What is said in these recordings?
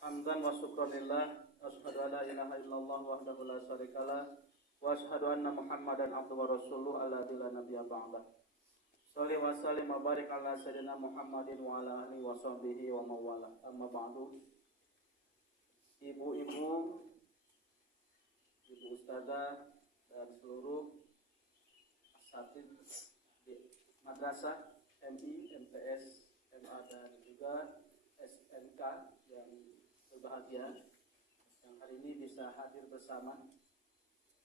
Hamdan wa syukranillah, asyhadu an la ilaha illallah wahdahu la syarikalah, wa asyhadu anna Muhammadan abduhu wa rasuluh alladzi la nabiyya ba'dah. Shalli wa sallim wa barik ala sayyidina Muhammadin wa ala alihi wa sahbihi wa mawala. Amma ba'du. Ibu-ibu, ibu ustazah dan seluruh asatid di madrasah MI, MTS, MA dan juga SMK yang berbahagia yang hari ini bisa hadir bersama.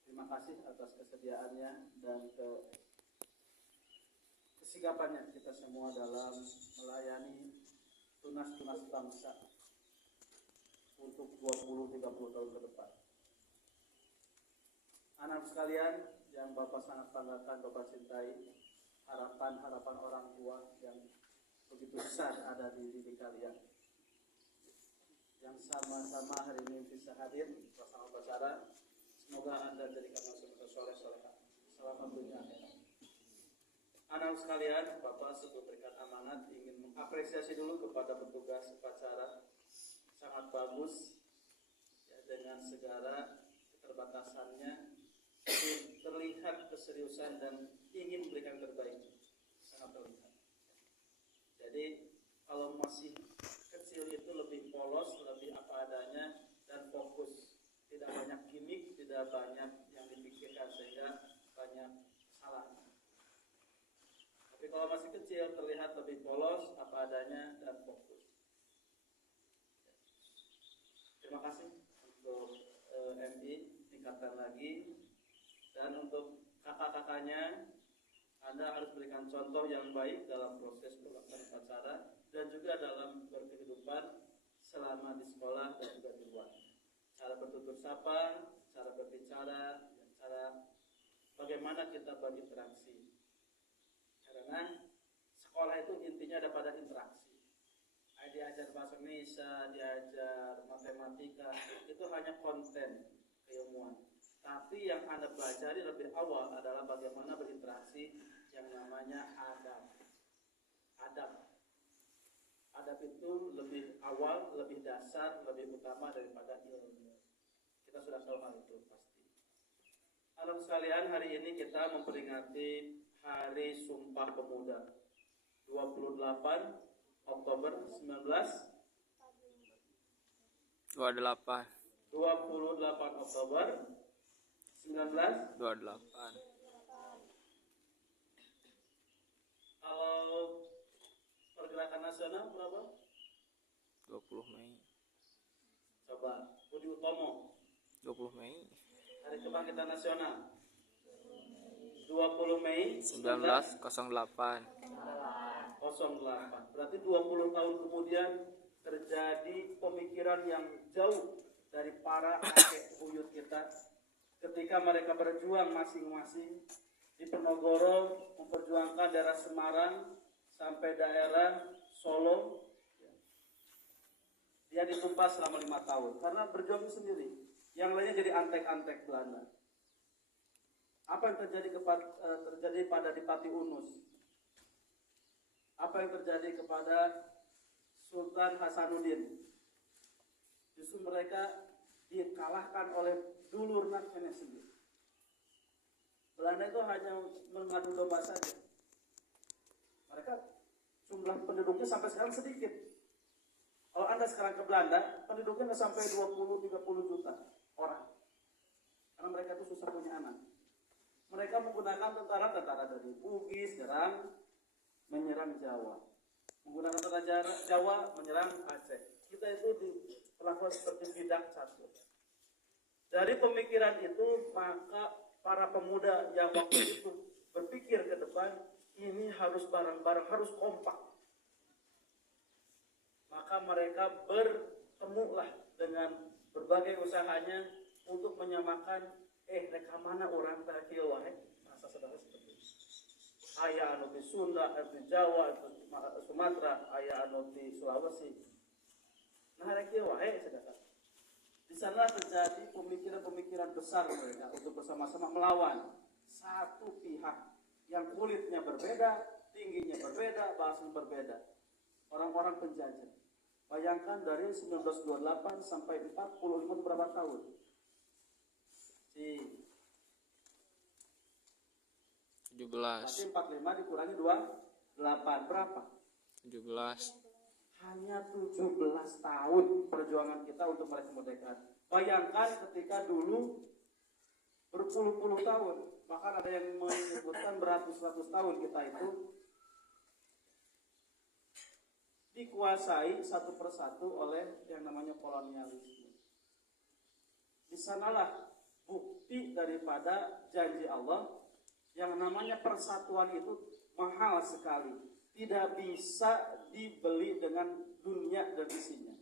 Terima kasih atas kesediaannya dan kesigapannya kita semua dalam melayani tunas-tunas bangsa untuk 20-30 tahun ke depan. Anak sekalian yang Bapak sangat banggakan, Bapak cintai, harapan-harapan orang tua yang begitu besar ada di diri kalian, yang sama-sama hari ini bisa hadir bersama Bacara. Semoga Anda jadikan manusia soleh-solehah selama dunia akhirat. Anak sekalian, Bapak sebelum berikan amanat ingin mengapresiasi dulu kepada petugas upacara. Sangat bagus ya, dengan segala keterbatasannya terlihat keseriusan dan ingin memberikan terbaik. Sangat terlihat. Jadi kalau masih kecil itu lebih polos, lebih apa adanya dan fokus. Tidak banyak gimmick, tidak banyak yang dipikirkan sehingga banyak kesalahan. Tapi kalau masih kecil terlihat lebih polos, apa adanya dan fokus. Terima kasih untuk MI, tingkatkan lagi. Dan untuk kakak-kakaknya, Anda harus berikan contoh yang baik dalam proses pelaksanaan upacara dan juga dalam berkehidupan selama di sekolah dan juga di luar. Cara bertutur sapa, cara berbicara, cara bagaimana kita berinteraksi. Karena sekolah itu intinya ada pada interaksi. Diajar bahasa Indonesia, diajar matematika, itu hanya konten keilmuan. Tapi yang Anda pelajari lebih awal adalah bagaimana berinteraksi yang namanya adab. Adab itu lebih awal, lebih dasar, lebih utama daripada ilmu. Kita sudah tahu hal itu pasti. Anak sekalian, hari ini kita memperingati Hari Sumpah Pemuda 28 Oktober 28 Oktober 1928. Kalau pergerakan nasional berapa? 20 Mei. Coba Budi Utomo. 20 Mei. Hari Kebangkitan Nasional 20 Mei 1908. 08. Berarti 20 tahun kemudian terjadi pemikiran yang jauh dari para kakek buyut kita ketika mereka berjuang masing-masing di Penogoro, memperjuangkan daerah Semarang sampai daerah Solo. Dia ditumpas selama 5 tahun karena berjuang sendiri. Yang lainnya jadi antek-antek Belanda. Apa yang terjadi pada Dipati Unus? Apa yang terjadi kepada Sultan Hasanuddin? Justru mereka dikalahkan oleh dulurnya sendiri. Belanda itu hanya mengadu domba saja. Mereka jumlah penduduknya sampai sekarang sedikit. Kalau Anda sekarang ke Belanda, penduduknya sampai 20-30 juta orang. Karena mereka itu susah punya anak. Mereka menggunakan tentara dari Bugis, menyerang Jawa. Menggunakan tentara Jawa menyerang Aceh. Kita itu diperlakukan seperti bidak catur. Dari pemikiran itu, maka para pemuda yang waktu itu berpikir ke depan, ini harus bareng-bareng, harus kompak. Maka mereka bertemulah dengan berbagai usahanya untuk menyamakan reka mana orang Kieu wae bahasa saudara seperti itu. Aya anu di Sunda, anu di Jawa, Sumatera, aya anu di Sulawesi. Nah rek kieu wae saudara. Di sana terjadi pemikiran-pemikiran besar mereka untuk bersama-sama melawan satu pihak yang kulitnya berbeda, tingginya berbeda, bahasanya berbeda. Orang-orang penjajah. Bayangkan dari 1928 sampai 45 itu berapa tahun? Berarti 17. 45 dikurangi 28 berapa? 17. Hanya 17 tahun perjuangan kita untuk meraih kemerdekaan. Bayangkan ketika dulu berpuluh-puluh tahun, bahkan ada yang menyebutkan beratus-ratus tahun kita itu dikuasai satu persatu oleh yang namanya kolonialisme. Di sanalah bukti daripada janji Allah yang namanya persatuan itu mahal sekali. Tidak bisa dibeli dengan dunia dan isinya.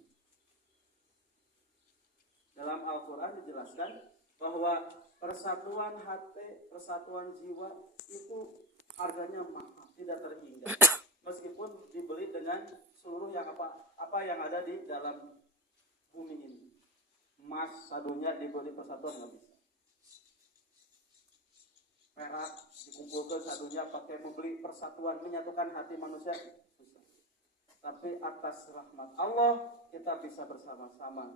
Dalam Al-Quran dijelaskan bahwa persatuan hati, persatuan jiwa itu harganya mahal, tidak terhingga. Meskipun dibeli dengan seluruh yang apa yang ada di dalam bumi ini. Emas sadunya dibeli persatuan nggak bisa. Perak dikumpulkan sadunya pakai membeli persatuan, menyatukan hati manusia susah. Tapi atas rahmat Allah kita bisa bersama-sama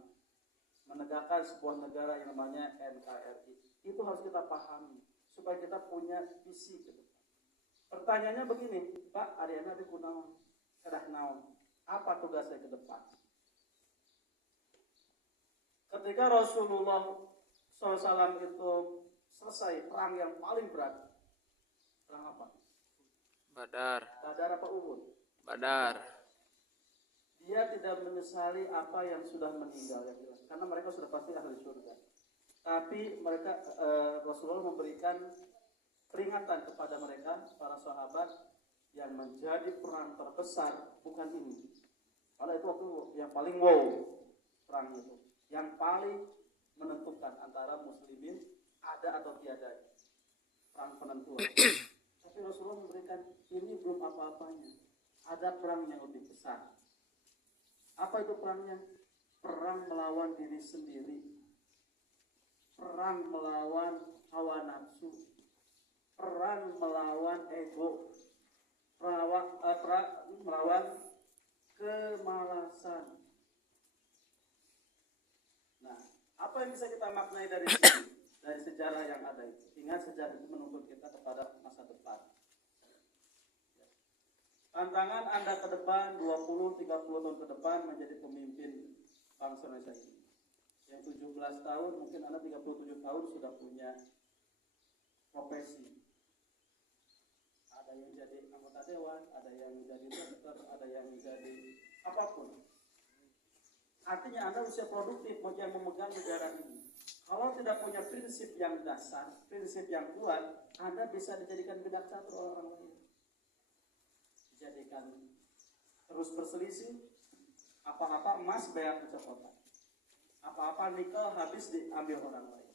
menegakkan sebuah negara yang namanya NKRI. Itu harus kita pahami supaya kita punya visi ke depan. Pertanyaannya begini, Pak Ariana di kunaon kedah naon? Apa tugasnya ke depan? Ketika Rasulullah SAW itu selesai perang yang paling berat, perang apa? Badar. Badar apa Uhud? Badar. Dia tidak menyesali apa yang sudah meninggal, ya, karena mereka sudah pasti ahli surga. Tapi mereka Rasulullah memberikan peringatan kepada mereka, para sahabat, yang menjadi perang terbesar bukan ini. Karena itu waktu yang paling wow perang itu, yang paling menentukan antara muslimin ada atau tiada, perang penentuan. Tapi Rasulullah memberikan ini belum apa-apanya. Ada perang yang lebih besar. Apa itu perangnya? Perang melawan diri sendiri, perang melawan hawa nafsu, perang melawan ego, melawan kemalasan. Nah, apa yang bisa kita maknai dari sini? Dari sejarah yang ada itu. Ingat, sejarah itu menuntut kita kepada masa depan. Tantangan Anda ke depan 20-30 tahun ke depan menjadi pemimpin bangsa Indonesia ini. Yang 17 tahun, mungkin Anda 37 tahun sudah punya profesi. Ada yang jadi anggota dewan, ada yang jadi dokter, ada yang jadi apapun. Artinya Anda usia produktif yang memegang negara ini. Kalau tidak punya prinsip yang dasar, prinsip yang kuat, Anda bisa dijadikan bedak catur oleh orang lain. Dijadikan terus berselisih, apa-apa emas bayar kecopotan, apa-apa nikel habis diambil orang lain.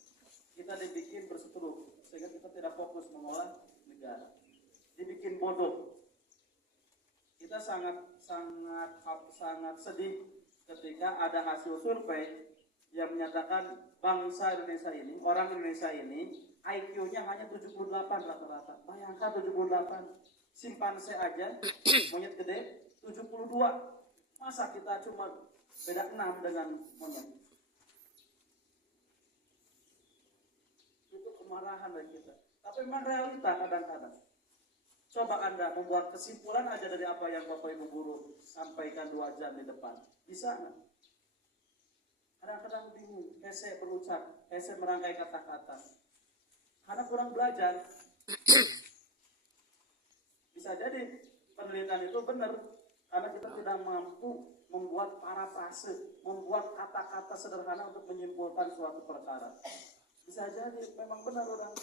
Kita dibikin berseteru sehingga kita tidak fokus mengolah negara. Dibikin bodoh. Kita sangat sedih ketika ada hasil survei yang menyatakan bangsa Indonesia ini, orang Indonesia ini IQ-nya hanya 78 rata-rata. Bayangkan 78. Simpanse aja, monyet gede, 72. Masa kita cuma beda 6 dengan monyet? Itu kemarahan dari kita. Tapi memang realita kadang-kadang. Coba Anda membuat kesimpulan aja dari apa yang Bapak Ibu Guru sampaikan 2 jam di depan. Bisa nggak? Kadang-kadang bingung, hese berucap, hese merangkai kata-kata. Karena kurang belajar. Bisa jadi penelitian itu benar karena kita tidak mampu membuat parafrase, membuat kata-kata sederhana untuk menyimpulkan suatu perkara. Bisa jadi memang benar orang.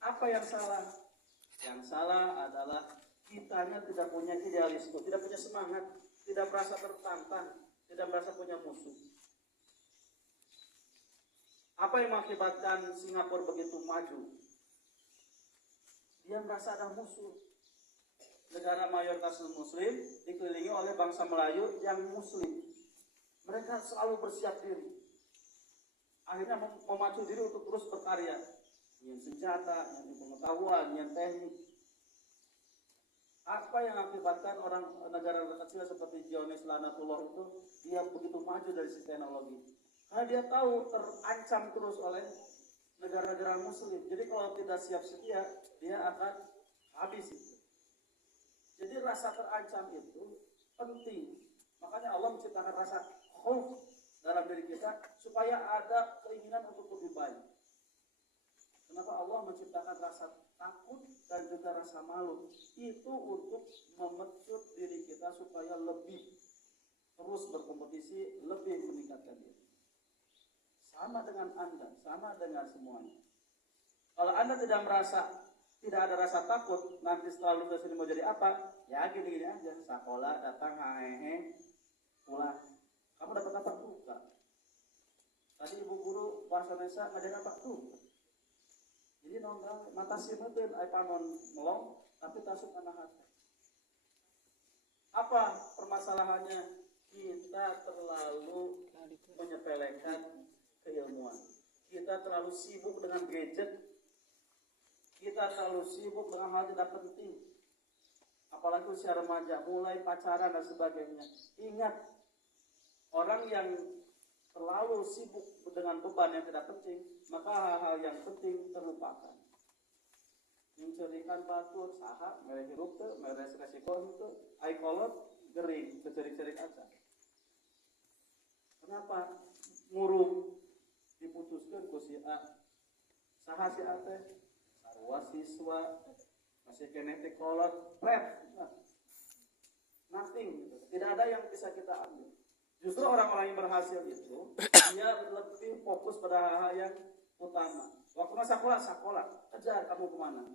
Apa yang salah? Yang salah adalah kitanya tidak punya idealisme, tidak punya semangat, tidak merasa tertantang, tidak merasa punya musuh. Apa yang mengakibatkan Singapura begitu maju? Dia merasa ada musuh. Negara mayoritas muslim dikelilingi oleh bangsa Melayu yang muslim. Mereka selalu bersiap diri. Akhirnya memacu diri untuk terus berkarya. Nyian senjata, nyian pengetahuan, nyian teknik. Apa yang mengakibatkan orang negara kecil seperti Zionis Lanatullah itu dia begitu maju dari sisi teknologi? Karena dia tahu terancam terus oleh negara-negara muslim. Jadi kalau tidak siap sedia, dia akan habis itu. Jadi rasa terancam itu penting. Makanya Allah menciptakan rasa khauf dalam diri kita supaya ada keinginan untuk lebih baik. Kenapa Allah menciptakan rasa takut dan juga rasa malu? Itu untuk memecut diri kita supaya lebih terus berkompetisi, lebih meningkatkan diri. Sama dengan Anda, sama dengan semuanya. Kalau Anda tidak ada rasa takut, nanti setelah lulus ini mau jadi apa? Ya gini-gini aja, sekolah, datang, hehehe, pulang. Kamu dapat apa? Bukan. Tadi ibu guru bahasa Indonesia ngajarin apa? Tuh. Jadi nongkrong mata simeun ai panon melong tapi tasuk anak hati. Apa permasalahannya? Kita terlalu menyepelekan keilmuan. Kita terlalu sibuk dengan gadget. Kita terlalu sibuk dengan hal tidak penting. Apalagi usia remaja, mulai pacaran dan sebagainya. Ingat, orang yang terlalu sibuk dengan beban yang tidak penting, maka hal-hal yang penting terlupakan. Mencerikan batur, saha, mere hirup teu, mere resiko teu, ai kolot gering, kecerik-cerik aja. Kenapa? Ngurung diputuskan ku si A. Saha si A teh? Sarua siswa, masih kene teh kolot, pret. Nothing, tidak ada yang bisa kita ambil. Justru orang-orang yang berhasil itu dia lebih fokus pada hal-hal yang utama. Waktu masa sekolah, kejar kamu kemana?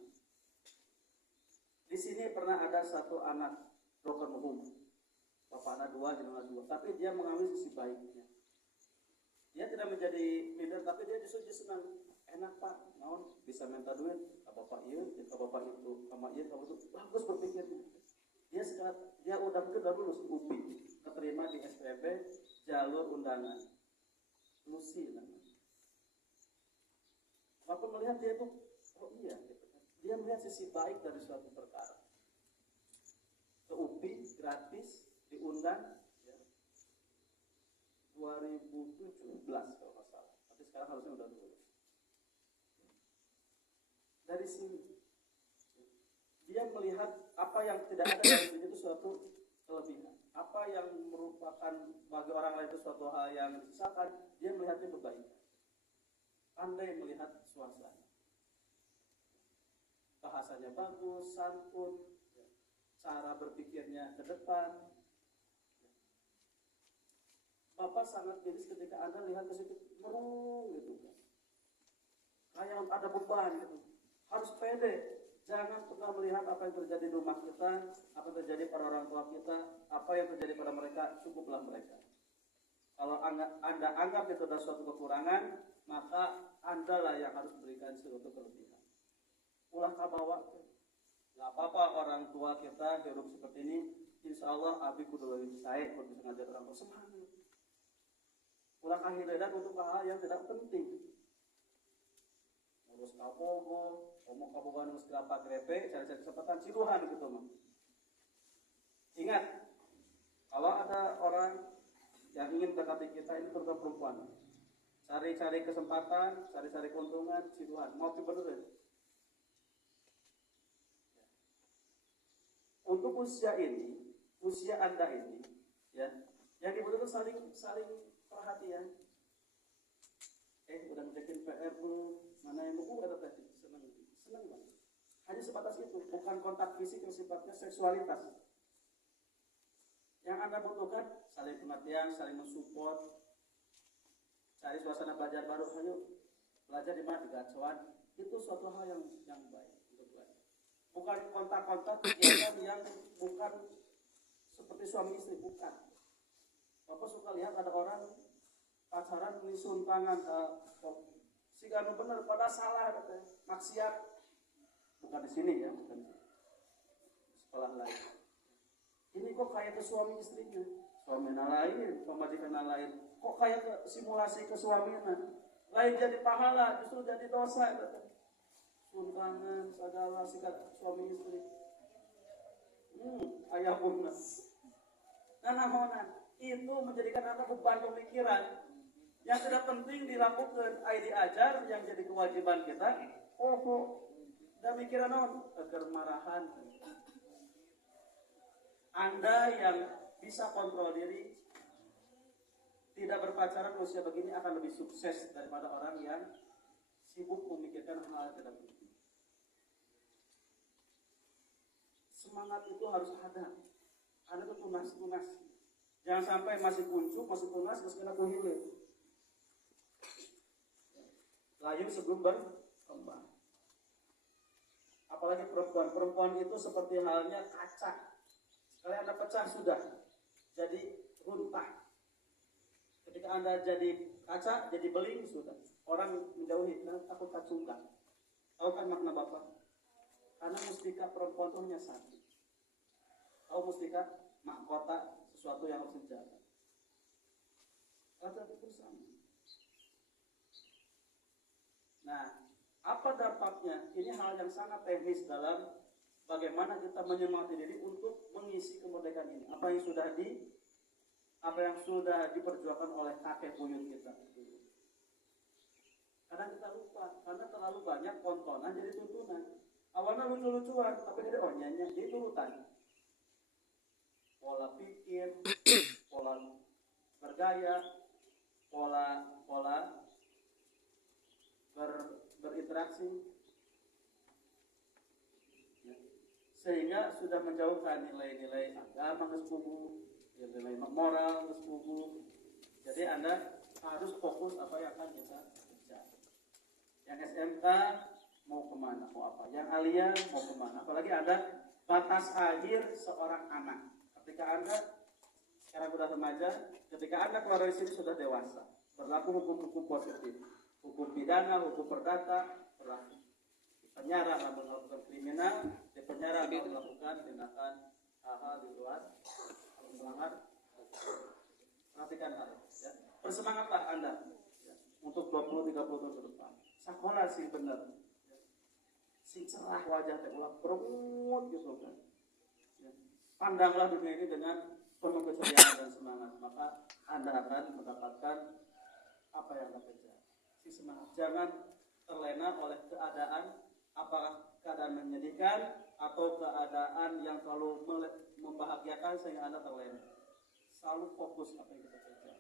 Di sini pernah ada satu anak broken home, bapak anak dua, ibu anak dua, tapi dia mengambil sisi baiknya. Dia tidak menjadi leader, tapi dia justru senang. Enak pak, naon bisa minta duit, ke bapak iya, ke bapak itu, sama iya, kamu itu bagus berpikirnya. Dia udah lulus UPI, keterima di SPB jalur undangan Lucy namanya. Bapak melihat dia tuh, oh iya, gitu kan. Dia melihat sisi baik dari suatu perkara. Ke UPI gratis diundang ya, 2017 kalau nggak salah, tapi sekarang harusnya udah lulus. Dari sini dia melihat apa yang tidak ada dalam diri itu suatu kelebihan. Apa yang merupakan bagi orang lain itu suatu hal yang disisakan, dia melihatnya kebaikan. Pandai melihat suasana. Bahasanya bagus, santun, cara berpikirnya ke depan. Bapak sangat miris ketika Anda lihat ke situ merung gitu kan. Kayak ada beban gitu. Harus pede. Jangan pernah melihat apa yang terjadi di rumah kita, apa yang terjadi pada orang tua kita, apa yang terjadi pada mereka, cukuplah mereka. Kalau Anda anggap itu adalah suatu kekurangan, maka Anda lah yang harus berikan suatu kelebihan. Ulah kabawa. Gak apa-apa orang tua kita hidup seperti ini, insya Allah abi kudu lebih saya kalau bisa ngajar orang tua semangat. Ulah kahiridan untuk hal yang tidak penting. Ngurus kabogo, ngomong kabogoan ngurus kelapa grepe, cari-cari kesempatan ciluhan gitu mah. Ingat, kalau ada orang yang ingin mendekati kita, ini terutama perempuan, cari-cari kesempatan, cari-cari keuntungan, ciluhan, mau beneran. Untuk usia ini, usia Anda ini, ya, yang dibutuhkan saling perhatian. Udah ngerjain PR belum? Mana yang mau ada tadi? Senang banget. Hanya sebatas itu, bukan kontak fisik yang sifatnya seksualitas. Yang Anda butuhkan saling pengertian, saling mensupport, cari suasana belajar baru. Ayo belajar di mana? Di gacuan. Itu suatu hal yang baik untuk belajar. Bukan kontak-kontak kegiatan yang bukan seperti suami istri, bukan. Bapak suka lihat ada orang pacaran nisun tangan si ganu bener pada salah katanya, maksiat. Bukan di sini ya, bukan di sini. Sekolah lain. Ini kok kayak ke suami istrinya, suaminya lain, pemajikannya lain. Kok kayak ke simulasi ke suaminya. Lain jadi pahala, justru jadi dosa katanya. Suntangan segala sikap suami istri. Ayah bunga. Nah, nahonan itu menjadikan Anda beban pemikiran yang tidak penting dilakukan, diajar yang jadi kewajiban kita. Dan mikiran kemarahan. Anda yang bisa kontrol diri, tidak berpacaran usia begini akan lebih sukses daripada orang yang sibuk memikirkan hal yang tidak penting. Semangat itu harus ada. Anda tuh tunas. Jangan sampai masih kuncup, masih tunas, terus kena kuhilir. Layu sebelum berkembang. Apalagi perempuan itu seperti halnya kaca. Sekali Anda pecah sudah jadi runtah. Ketika Anda jadi kaca, jadi beling sudah. Orang menjauhi, takut kacungkan. Tahu kan makna Bapak? Karena mustika perempuan itu hanya satu. Tahu mustika? Mahkota, sesuatu yang harus dijaga. Kata bersama. Nah, apa dampaknya? Ini hal yang sangat teknis dalam bagaimana kita menyemangati diri untuk mengisi kemerdekaan ini. Apa yang sudah diperjuangkan oleh kakek buyut kita. Kadang kita lupa, karena terlalu banyak tontonan jadi tuntunan. Awalnya lucu-lucuan, tapi dia nyanyi, jadi turutan. Pola pikir, pola bergaya, pola berinteraksi, sehingga sudah menjauhkan nilai-nilai agama kesepupu, nilai moral kesepupu. Jadi Anda harus fokus apa yang akan kita kejar. Yang SMK mau kemana, mau apa? Yang alia mau kemana? Apalagi ada batas akhir seorang anak. Ketika Anda sekarang sudah remaja, ketika Anda keluar dari sini sudah dewasa, berlaku hukum-hukum positif, hukum pidana, hukum perdata berlaku. Di penjara kalau melakukan kriminal, di penjara kalau melakukan tindakan hal-hal di luar melanggar. Perhatikan hal ya. Bersemangatlah Anda ya, untuk 20-30 tahun ke depan. Sekolah sih benar. Ya. Sing cerah wajah teh ulah berumut gitu kan. Ya. Pandanglah dunia ini dengan penuh keceriaan dan semangat, maka Anda akan mendapatkan apa yang Anda kejar. Si semangat. Jangan terlena oleh keadaan, apakah keadaan menyedihkan atau keadaan yang terlalu membahagiakan sehingga Anda terlena. Selalu fokus apa yang kita kejar.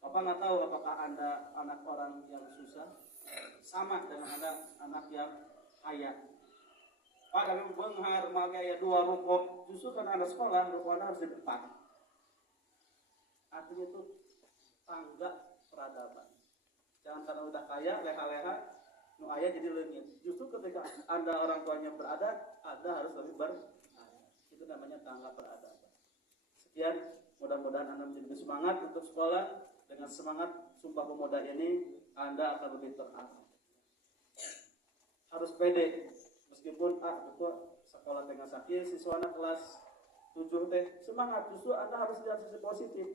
Bapak nggak tahu apakah Anda anak orang yang susah sama dengan Anda anak yang kaya. Pak, kami benghar makai dua rukuk, justru karena Anda sekolah, rukuk Anda harus di depan. Artinya itu tangga peradaban. Jangan karena udah kaya, leha-leha, nu ayah jadi leungit. Justru ketika Anda orang tuanya berada, Anda harus lebih berada. Itu namanya tangga peradaban. Sekian, mudah-mudahan Anda menjadi semangat untuk sekolah. Dengan semangat Sumpah Pemuda ini, Anda akan lebih terarah. Harus pede. Meskipun sekolah tengah sakit, siswa anak kelas 7 teh semangat. Justru Anda harus lihat sisi positif.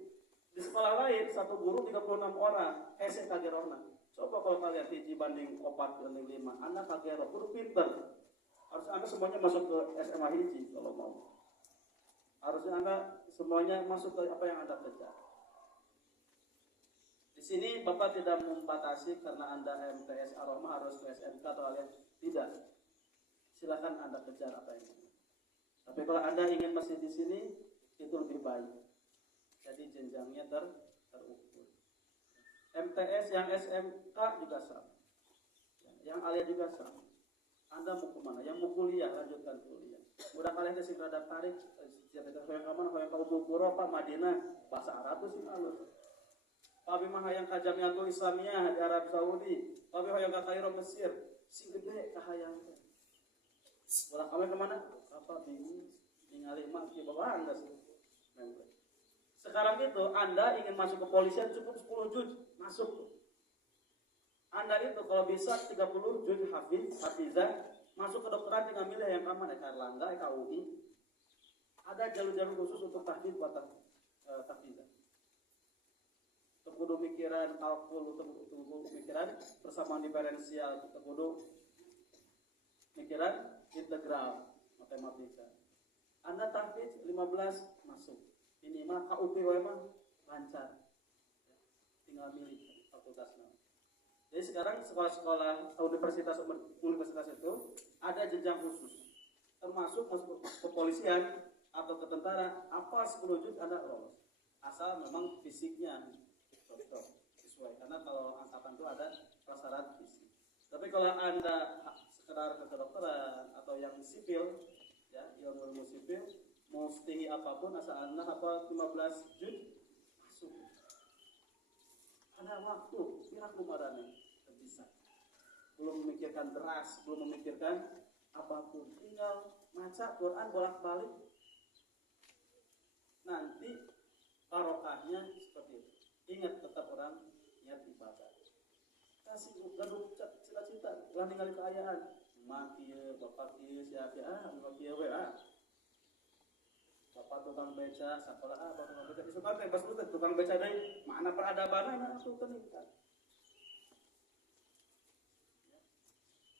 Di sekolah lain, satu guru 36 orang, hese kagerona. Coba kalau kalian hiji banding 4 banding 5, Anda kagero, guru pinter. Harus Anda semuanya masuk ke SMA hiji kalau mau. Harusnya Anda semuanya masuk ke apa yang Anda kejar. Di sini Bapak tidak membatasi karena Anda MTS Aroma harus ke SMK atau kalian tidak. Silakan Anda kejar apa yang Anda. Tapi kalau Anda ingin masih di sini, itu lebih baik. Jadi jenjangnya terukur. MTS yang SMK juga sama. Yang alia juga sama. Anda mau kemana? Yang mau kuliah, lanjutkan kuliah. Udah kalian kesini rada tarik, siapa yang kemana? Yang kau Bukuro, Pak Madinah, bahasa Arab itu sih halus. Pabi mah yang ka Jamiatul Islamiyah di Arab Saudi, pabi hoyong ka Kairo Mesir, sing gede kahayang. Ulah kami kemana? Apa bingung? Ningali mah di bawah Anda sih. Sekarang itu Anda ingin masuk ke polisian cukup 10 juz masuk. Anda itu kalau bisa 30 juz hafizah, masuk ke dokteran tinggal milih yang mana, Erlangga, UI. Ada jalur-jalur khusus untuk tahfiz buat tahfizah. Terkudu mikiran kalkul, terkudu mikiran persamaan diferensial, terkudu mikiran integral matematika. Anda tahfidz 15 masuk. Ini mah KUP mah lancar. Tinggal milih fakultasnya. Jadi sekarang sekolah-sekolah universitas itu ada jenjang khusus. Termasuk masuk kepolisian atau ke tentara, apa 10 juz Anda lolos. Asal memang fisiknya cocok sesuai. Karena kalau angkatan itu ada prasyarat fisik. Tapi kalau Anda sekedar kedokteran atau yang sipil, ya, ilmu sipil, mau setinggi apapun asal Anda hafal 15 juz masuk. Ada waktu, pihak lumarannya bisa. Belum memikirkan deras, belum memikirkan apapun, tinggal baca Quran bolak-balik. Nanti barokahnya seperti itu. Ingat tetap orang niat ibadah. Kasih gaduh cita-cita, ulah ningali keayaan. Mak kieu, bapak kieu, sia mak kieu we Bapak tukang beca, sakola bapak tukang beca disukan teh pas tukang beca deui, mana peradabanna atuh meningkat.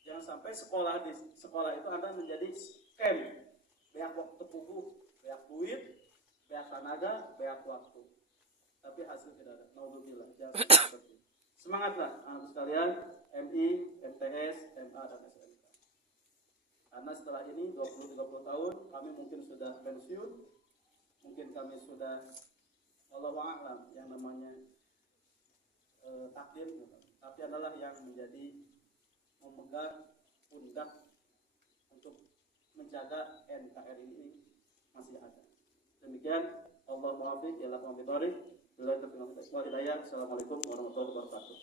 Jangan sampai sekolah itu Anda menjadi scam. Banyak waktu puguh, banyak duit, banyak tenaga, banyak waktu. Tapi hasil tidak ada. Naudzubillah. Jangan seperti itu. Semangatlah anak sekalian, MI, MTS, MA dan SMK. Karena setelah ini 20-30 tahun kami mungkin sudah pensiun, mungkin kami sudah wallahu a'lam yang namanya takdir, tapi adalah yang menjadi memegang pundak untuk menjaga NKRI ini masih ada. Demikian, Allah muwaffiq ila aqwamit thoriq. Assalamualaikum warahmatullahi wabarakatuh.